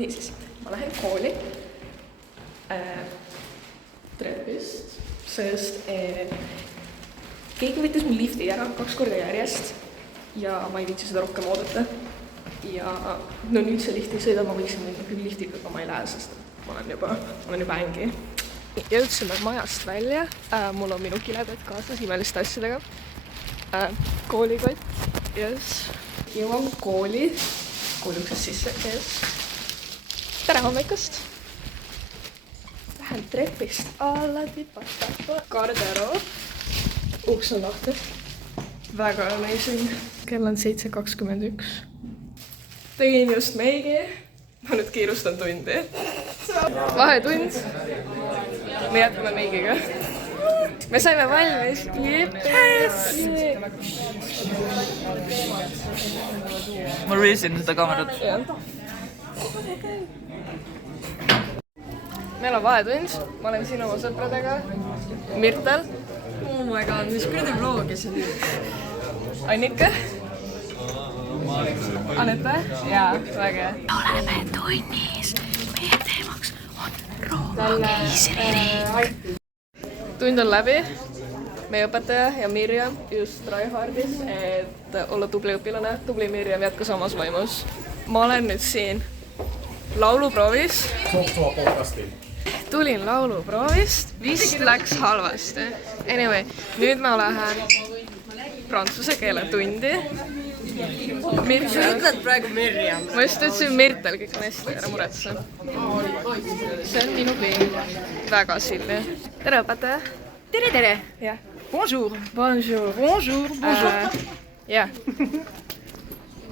Niisiis, ma lähen kooli trepist, sest keegi võttis mul lifti ära 2 korda järjest ja ma ei viitsi seda rohkem oodata. Ja no nüüd see lift ei sõida, ma võiksin minna küll liftiga, aga ma ei lähe, sest ma olen juba ängi. Jõudsime majast välja, mul on minu kilekott kaasas imeliste asjadega. Koolikott, yes. Jõuan kooli uksest sisse, yes. Tere hommikust! Lähen trepist alla tipata. Garderoob. Uks on lahti. Väga amazing. Kell on 7:21. Tegin just meigi. Ma nüüd kiirustan tundi. Vahetund. Me jätkame meigiga. Me saime valmis. Ma reasin seda kaamerat. Meil on vahetund. Ma olen siin oma sõpradega. Mirtel. Oh my god, mis kuradi vlogi see nüüd? Annike. Anette? Jaa, väga hea. Oleme tunnis. Meie teemaks on roomakeisririik. Tund on läbi. Meie õpetaja ja Mirjam just tryhardis, et olla tubli õpilane. Tubli Mirjam jätka samas vaimus. Ma olen nüüd siin lauluproovis. Tulin lauluproovist. Vist läks halvasti. Anyway, nüüd ma lähen prantsuse keele tundi. Sa ütled praegu Mirjam. Ma just ütlesin Mirtel, kõik on hästi, ära muretse. See on minu kliim. Väga silli. Tere õpetaja. Tere, tere! Jah. Bonjour! Bonjour. Bonjour! Bonjour! Jah.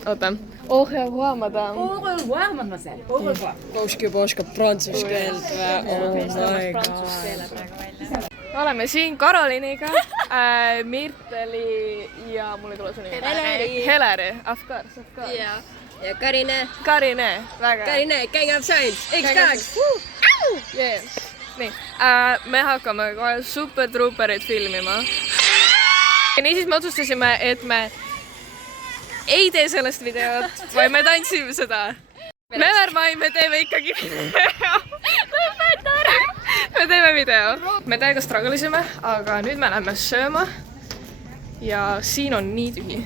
Oota. Au revoir, madame. Au revoir, mademoiselle! Au revoir! Pauski oskab prantsuse keelt või? Oh my god! Oleme siin Karoliniga, Mirteli ja mul ei tule su nimi. Heleri. Of course. Ja Karine! Karine. Väga. Karine, Gang of Science! X2! Yes. Nii, me hakkame kohe Super Trooperit filmima. Ja niisiis me otsustasime, et me ei tee sellest videot, vaid me tantsime seda. Nevermind, me teeme ikkagi video. Me teeme video. Me täiega strugglesime, aga nüüd me läheme sööma. Ja siin on nii tühi.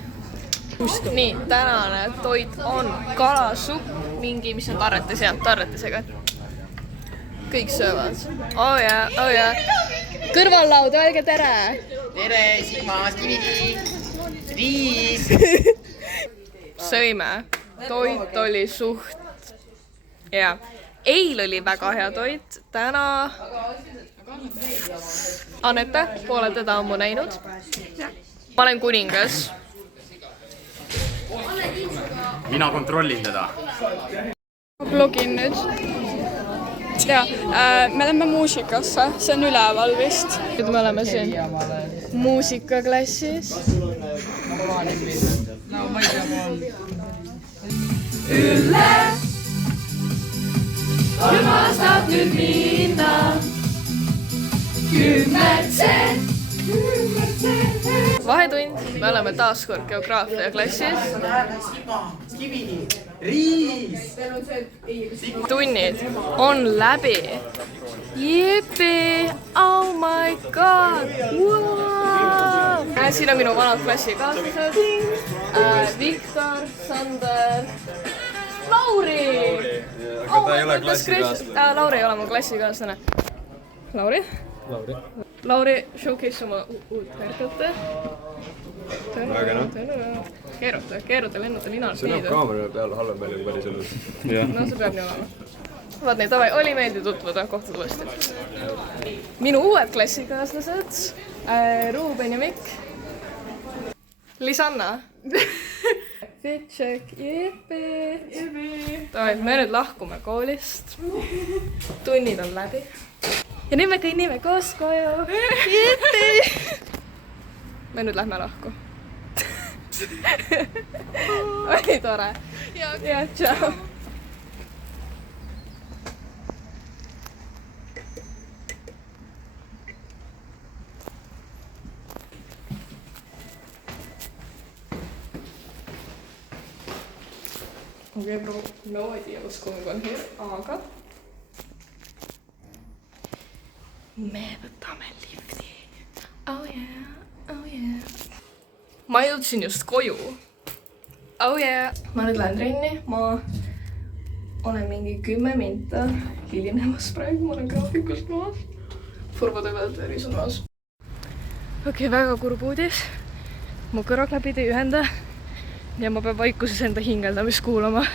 Nii, tänane toit on kalasupp, mingi, mis on tarretes, jah, tarretesega. Kõik söövad. Oh jaa. Kõrvallaud, öelge tere! Tere, Sigmas, Kividi, Riis! Sõime. Toit oli suht. Jaa. Eil oli väga hea toit. Täna... Anette, poole teda ammu näinud. Ma olen kuningas. Mina kontrollin teda. Ma blogin nüüd. Ja, me oleme muusikasse, see on üleval vist. Nüüd me oleme siin muusikaklassis. Ülle armastab nüüd minna 10 sent. Vahetund, me oleme taas kord geograafia klassis. Tunnid on läbi. Jipi, oh my god, wow! Siin on minu vanad klassikaaslased. Viktor, Sander, Lauri! Aga ta ei ole klassikaaslane. Lauri ei ole mu klassikaaslane. Lauri? Lauri, showcase oma uut haircut'e. Väga noh. Keeruta, lennuta ninalt. See näeb kaamera peal halvem välja kui päris elus. No see peab nii olema. Vaat nii, tavai, oli meeldiv tutvuda, kohtud uuesti. Minu uued klassikaaslased, Ruuben ja Mikk. Lisanna. Fitšek, jipi. Tavai, me nüüd lahkume koolist. Tunnid on läbi. Ja nüüd me kõnnime koos koju. Jipi. Me nüüd lähme lahku. Oli tore. Ja, tšau. We have no idea what's going on here, aga me võtame lifti. Oh yeah, oh yeah. Ma jõudsin just koju. Oh yeah. Ma nüüd lähen trenni, ma olen mingi 10 minta hilinemas praegu, ma olen graafikust maas. Furvade pealt verisud maas. Okei, väga kurb uudis. Mu kõrvaklapid ei ühenda ja ma pean vaikuses enda hingeldamist kuulama.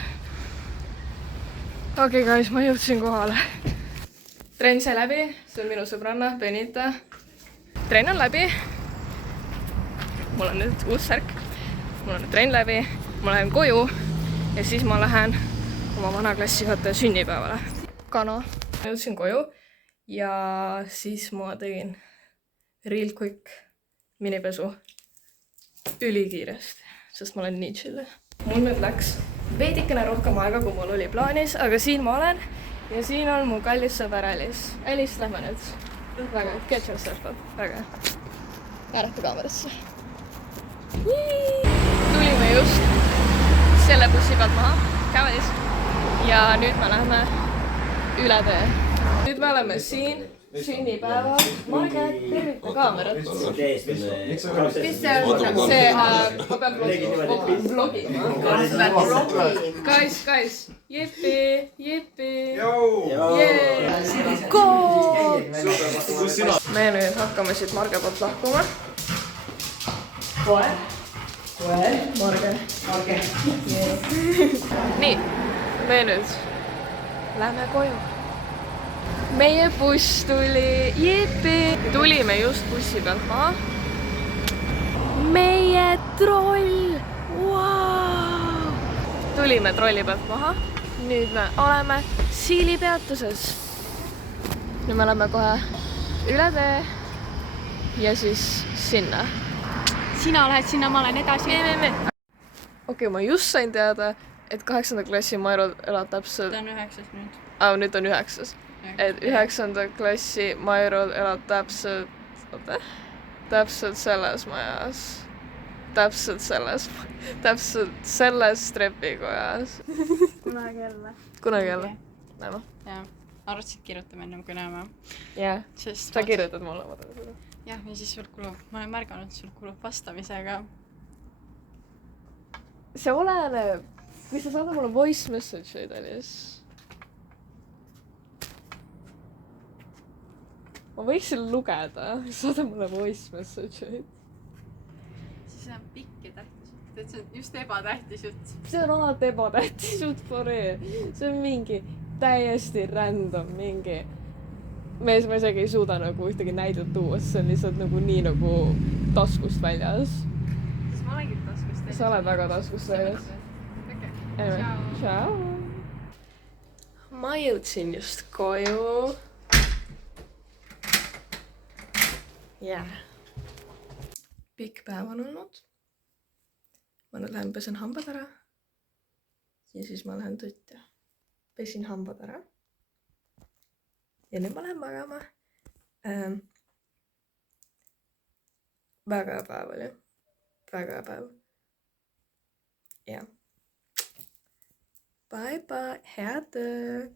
Okei, guys, ma jõudsin kohale. Trenn sai läbi, see on minu sõbranna Benita. Trenn on läbi. Mul on nüüd uus särk. Mul on nüüd trenn läbi. Ma lähen koju ja siis ma lähen oma vana klassijuhataja sünnipäevale. Kana. Ma jõudsin koju ja siis ma tegin real quick minipesu ülikiiresti, sest ma olen nii chill. Mul nüüd läks veidikene rohkem aega, kui mul oli plaanis, aga siin ma olen ja siin on mu kallis sõber Alice. Alice, lähme nüüd. Väga, get yourself up. Väga. Äärata kaamerasse. Tulime just selle bussi pealt maha, kävedis. Ja nüüd me läheme üle tee. Nüüd me oleme siin sünnipäeval. Marge, tervita kaamerat. Mis see on? See, ma pean vlogima. Guys, jippi, jippi. Go! Me nüüd hakkame siit Marge poolt lahkuma. Koer, Marge. Nii, me nüüd lähme koju. Meie buss tuli, jippi! Tulime just bussi pealt maha. Meie troll! Wow! Tulime trolli pealt maha. Nüüd me oleme Siili peatuses. Nüüd me oleme kohe üle tee ja siis sinna. Sina lähed sinna, ma lähen edasi. Okei, ma just sain teada, et 8. klassi Mairo elab täpselt... Ta on 9 nüüd. Nüüd on 9. Et 9. klassi Mairo elab täpselt... Oota? Täpselt selles majas. Täpselt selles trepikojas. Kunagi jälle. Kunagi jälle. Näeme. Jah, arvasid kirjutame ennem kui näeme. Jah, sa kirjutad mulle vaata seda. Jah, ja siis sul kulub, ma olen märganud, sul kulub vastamisega. See oleneb, kui sa saada mulle voice message'id, Alice. Ma võiksin lugeda, saada mulle voice message'id. Siis on pikk ja tähtis. See on just ebatähtis jutt. See on alati ebatähtis jutt, Fore. See on mingi täiesti random, mingi... Ma isegi ei suuda nagu ühtegi näidet tuua, see on lihtsalt nagu nii nagu taskust väljas. Siis ma olengi taskust väljas. Sa oled väga taskust väljas. Okei, ciao. Ma jõudsin just koju. Jah. Pikk päev on olnud. Ma nüüd lähen pesen hambad ära. Ja siis ma lähen tutja. Pesin hambad ära. Ja nüüd ma lähen magama. Väga hea päev oli. Väga hea päev. Ja. Bye bye. Head ööd.